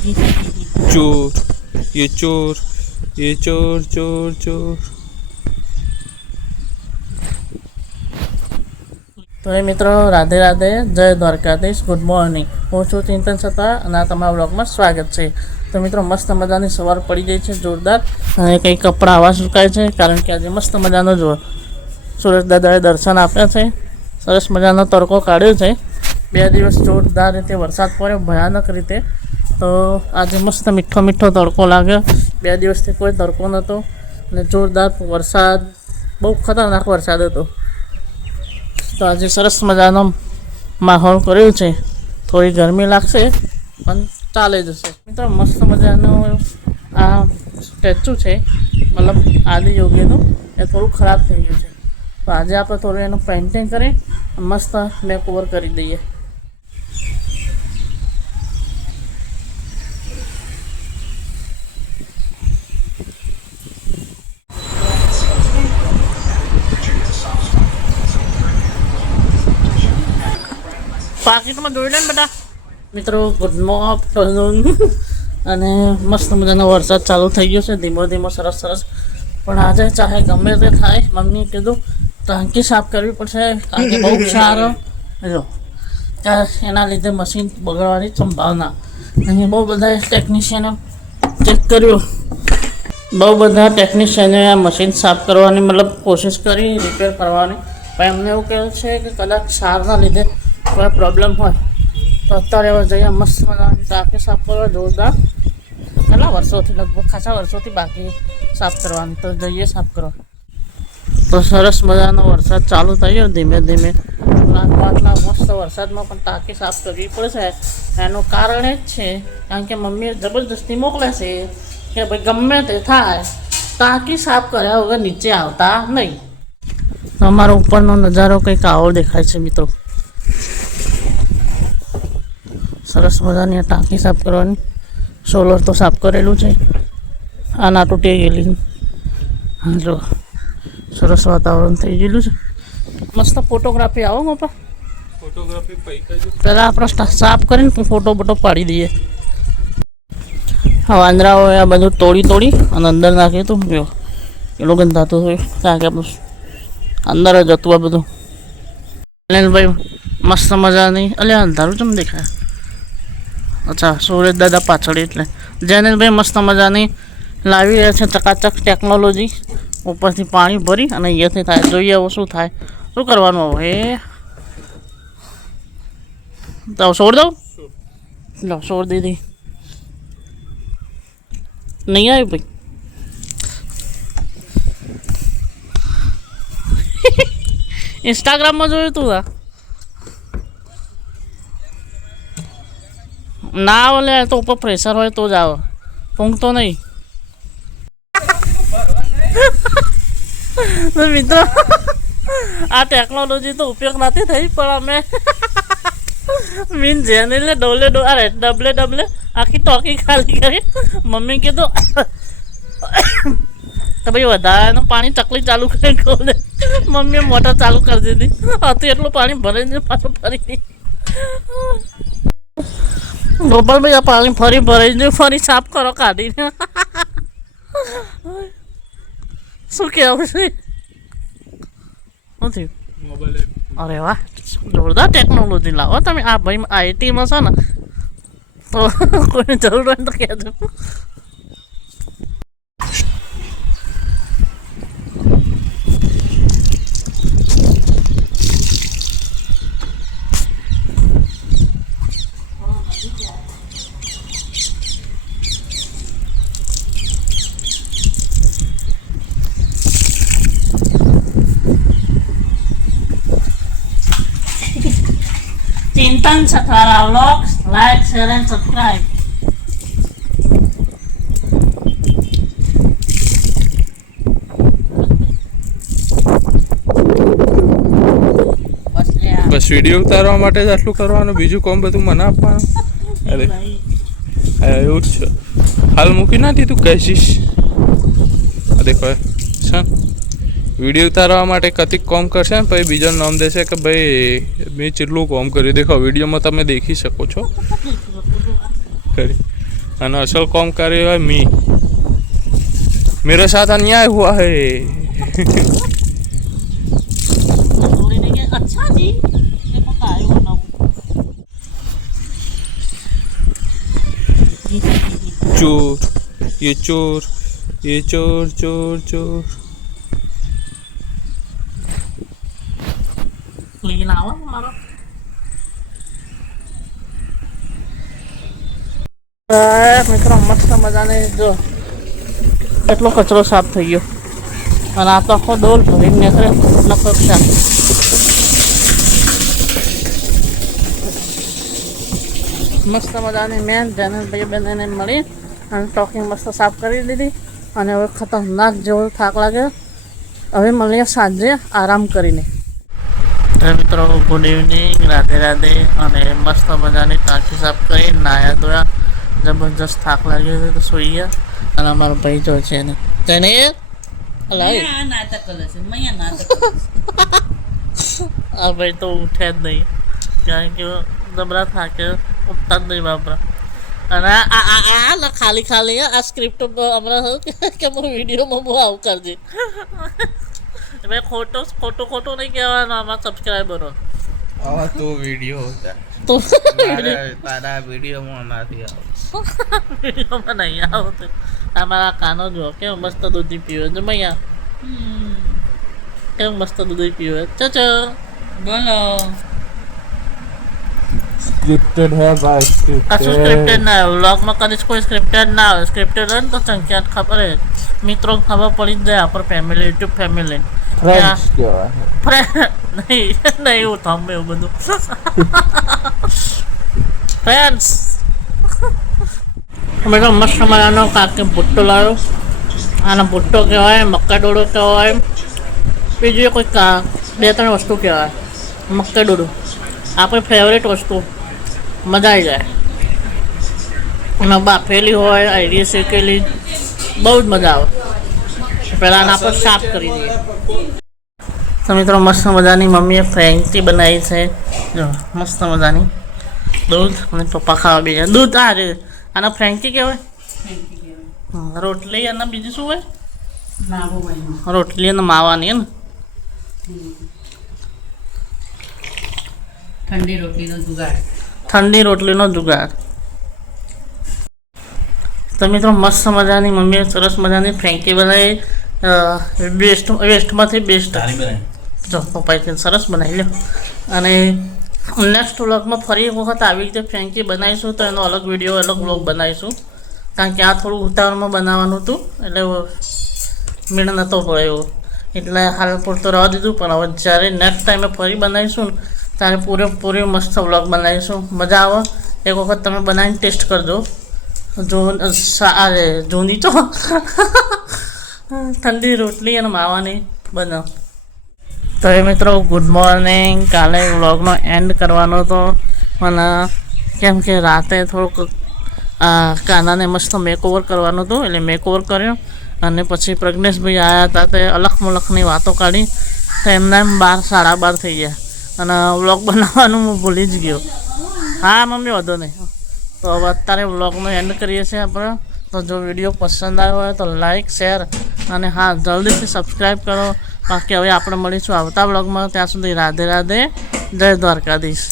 चोर ये चोर ये चोर चोर चोर। તો એ મિત્રો રાધે રાધે, જય દ્વારકાધીશ, ગુડ મોર્નિંગ. હું છું ચિંતન છતાં અને આ તમારા બ્લોગમાં સ્વાગત છે. તો મિત્રો મસ્ત મજાની સવાર પડી ગઈ છે જોરદાર, અને કંઈ કપડાં આવા સુકાય છે કારણ કે આજે મસ્ત મજાનો જો સુરજ દાદાએ દર્શન આપ્યા છે. સરસ મજાનો તડકો કાઢ્યો છે. 2 દિવસ જોરદાર રીતે વરસાદ પડ્યો, ભયાનક રીતે. તો આજે મસ્ત મીઠો મીઠો તડકો લાગ્યો. 2 દિવસથી કોઈ તડકો નહોતો અને જોરદાર વરસાદ, બહુ ખતરનાક વરસાદ હતો. તો આજે સરસ મજાનો માહોલ કર્યો છે. થોડી ગરમી લાગશે પણ ચાલે જશે. મિત્રો મસ્ત મજાનું આ સ્ટેચ્યુ છે, મતલબ આદિયોગીનું, એ થોડું ખરાબ થઈ ગયું છે. તો આજે આપણે થોડું એનું પેઇન્ટિંગ કરી મસ્ત મેક ઓવર કરી દઈએ. પાકીટમાં જોઈ લે ને બેટા. મિત્રો ગુડ આફ્ટરનૂન. અને મસ્ત મજાનો વરસાદ ચાલુ થઈ ગયો છે, ધીમો ધીમો, સરસ સરસ. પણ આજે ચાહે ગમે તે થાય, મમ્મીએ કીધું ટાંકી સાફ કરવી પડશે કારણ કે બહુ સારો જો એના લીધે મશીન બગડવાની સંભાવના. અહીં બહુ બધા ટેકનિશિયનો ચેક કર્યું, બહુ બધા ટેકનિશિયને આ મશીન સાફ કરવાની મતલબ કોશિશ કરી, રિપેર કરવાની. પણ એમને એવું કહ્યું છે કે કદાચ ક્ષારના લીધે કોઈ પ્રોબ્લેમ હોય તો અત્યારે હવે જઈએ મસ્ત મજાની ટાંકી સાફ કરવા જોરદાર. કેટલા વર્ષોથી, લગભગ ખાસા વર્ષોથી બાકી સાફ કરવાની, તો જઈએ સાફ કરવા. તો સરસ મજાનો વરસાદ ચાલુ થઈ ગયો ધીમે ધીમે. આટલા મસ્ત વરસાદમાં પણ ટાંકી સાફ કરવી પડશે. એનું કારણ એ જ છે કારણ કે મમ્મીએ જબરદસ્તી મોકલે છે કે ભાઈ ગમે તે થાય ટાંકી સાફ કર્યા વગર નીચે આવતા નહીં. અમારો ઉપરનો નજારો કંઈક આવો દેખાય છે મિત્રો. સરસ મજાની આ ટાંકી સાફ કરવાની. સોલર તો સાફ કરેલું છે, આ ના તૂટી ગયેલી. હા જો સરસ વાતાવરણ થઈ ગયેલું છે. મસ્ત ફોટોગ્રાફી આવો પપ્પા. ફોટોગ્રાફી પહેલાં આપણે સાફ કરીને ફોટો બોટો પાડી દઈએ. હા, વાંદરાઓએ આ બધું તોડી અને અંદર નાખ્યું હતું. જો એટલું ગંધાતું થયું કારણ કે આપણું અંદર જ હતું આ બધું. ભાઈ મસ્ત મજાની, અલ્યા અંધારું ચમ દેખાય. અચ્છા, સુરેશ દાદા પાછળ એટલે. જૈનેશભાઈ મસ્ત મજાની લાવી રહ્યા છે ચકાચક ટેકનોલોજી. ઉપરથી પાણી ભરી અને અહીંયાથી થાય. જોઈએ હવે શું થાય, શું કરવાનું હવે. તો છોડ દઉં, લો છોડ દીધી. નહીં આવ્યું ભાઈ. ઇન્સ્ટાગ્રામમાં જોયું તું આ ના ઓલે તો ઉપર પ્રેશર હોય તો જ આવે, ઊંઘતો નહીં. મિત્રો આ ટેકનોલોજી તો ઉપયોગ નથી થઈ, પણ અમે મીન જેને ડબલે આખી ટોકી ખાલી કરી. મમ્મી કીધું તો ભાઈ વધારાનું પાણી ચકલી ચાલુ કરી ખોલે. મમ્મીએ મોટર ચાલુ કરી દીધી હતું, એટલું પાણી ભરાઈને પાછું ફરી. ગોપાલભાઈ આ પાણી ફરી ભરાઈને ફરી સાફ કરો કાઢીને. શું કહેવું છે? શું થયું? અરે વાહ, જોરદાર ટેકનોલોજી લાવો તમે. આ ભાઈ આઈટીમાં છે ને, તો કોઈને જરૂર હોય તો કહેજો. Chintan Sathara vlogs, like, share and subscribe. બસ વિડીયો ઉતારવા માટે જ આટલું કરવાનું, બીજું કામ બધું મને આપવાનું. અરે એવું જ છે. હાલ મૂકી ના દીધું કહીશ. દેખો છે વિડીયો ઉતારવા માટે કતિક કોમ કરશે ને પછી બીજો નામ દેશે કે ભાઈ મેં કેટલું કોમ કર્યું. દેખો વિડીયોમાં તમે દેખી શકો છો. કરી અને અસલ काम करे हुआ है मी मेरे साथ अन्याय हुआ है मजदूरी नहीं के अच्छा जी ये पकाए होना चोर ये चोर ये चोर चोर चोर क्लीन आवा हमारा મિત્રો મસ્ત મજાને જો એટલો કચરો સાફ થઈ ગયો અને આ તો આખો ડોલ ભરીને નીકળે નકર સાફ મસ્ત મજાની મેં જૈનભાઈ બેનને મળી અને ટોકિંગ મસ્ત સાફ કરી દીધી અને હવે ખતરનાક જેવો થાક લાગે હવે મળીએ સાંજે આરામ કરીને મિત્રો ગુડ ઇવનિંગ રાધે રાધે અને મસ્ત મજાની ટાંકી સાફ કરી નાયા ધોયા જબરજસ્ત થાક લાગ્યો હતો તો સુઈ ગયા અને અમારો ભાઈ જો છે ને તેને આ ભાઈ તો ઉઠે જ નહીં કારણ કે જબરા થાકે ઉઠતા જ નહીં બાપરા અને આ ખાલી ખાલી આ સ્ક્રિપ્ટ હમણાં કે વિડીયોમાં બહુ આવું કરજે મેં ખોટું નહીં કહેવાનું આમાં સબસ્ક્રાઈબરો આવા તો વિડિયો હોતા તો તારા વિડિયોમાં નથી આવતો વિડીયોમાં નહીં આવતું અમારા કાનો જો કેમ મસ્ત દૂધી પીવે જો મૈયા કેમ મસ્ત દૂધી પીવે ચચો બોલો સ્ક્રિપ્ટેડ હે ભાઈ આ શું સ્ક્રિપ્ટેડ ના આવે વ્લોગમાં કદાચ કોઈ સ્ક્રિપ્ટેડ ના આવે સ્ક્રિપ્ટેડ હોય ને તો સંખ્યા ખબર હે મિત્રો ખબર પડી જ જાય આપણા ફેમિલી યુટ્યુબ ફેમિલી ફ્રેન્ડ્સ કહેવાય નહીં એવું થંબ એવું બધું ફ્રેન્ડ્સ અમે તો મસ્ત મજાનો કાકે ભુટ્ટો લાવ્યો આનો ભુટ્ટો કહેવાય મક્કા ડોડો કહેવાય બીજું કોઈ બે ત્રણ વસ્તુ કહેવાય મક્કા ડોડો આપણી ફેવરેટ વસ્તુ મજા આવી જાય અને બાફેલી હોય આઈડી શેકેલી બહુ જ મજા આવે પહેલાં આપણે સાફ કરી દઈએ તો મિત્રો મસ્ત મજાની મમ્મીએ ફ્રેન્કી બનાવી છે જો મસ્ત મજાની દૂધ અને પપ્પા ખાવા બીજા દૂધ આ રે આના ફ્રેન્કી કહેવાય રોટલી અને બીજું શું હોય રોટલી અને માવાની ને ઠંડી રોટલીનો જુગાડ તો મિત્રો મસ્ત મજાની મમ્મીએ સરસ મજાની ફ્રેન્કી બનાવી વેસ્ટમાંથી બેસ્ટ જો પપ્પાએ સરસ બનાવી લો અને નેક્સ્ટ વ્લોગમાં ફરી એક વખત આવી રીતે ફ્રેન્કી બનાવીશું તો એનો અલગ વિડીયો અલગ વ્લોગ બનાવીશું કારણ કે આ થોડું ઉતાવળમાં બનાવવાનું હતું એટલે મેળ નહોતો પડે એવો એટલે હાલ પૂરતો રહેવા દીધું પણ હવે જ્યારે નેક્સ્ટ ટાઈમે ફરી બનાવીશું ને ત્યારે પૂરેપૂરી મસ્ત વ્લોગ બનાવીશું મજા આવે એક વખત તમે બનાવીને ટેસ્ટ કરજો જૂની તો ઠંડી રોટલી અને માવાની બનાવ તો એ મિત્રો ગુડ મોર્નિંગ કાલે વ્લોગનો એન્ડ કરવાનો હતો મને કેમ કે રાતે થોડુંક કાનાને મસ્ત મેકઓવર કરવાનું હતું એટલે મેકઓવર કર્યો અને પછી પ્રજ્ઞેશભાઈ આવ્યા હતા તે અલખ મલખની વાતો કાઢી તો એમના 12 સાડા 12 થઈ ગયા અને વ્લોગ બનાવવાનું હું ભૂલી જ ગયો હા મમ્મી વાંધો નહીં તો હવે અત્યારે વ્લોગનો એન્ડ કરીએ છીએ આપણે તો જો વિડીયો પસંદ આવ્યો હોય તો લાઈક શેર અને હા જલ્દીથી સબસ્ક્રાઈબ કરો બાકી હવે આપણે મળીશું આવતા વ્લોગમાં ત્યાં સુધી રાધે રાધે જય દ્વારકાધીશ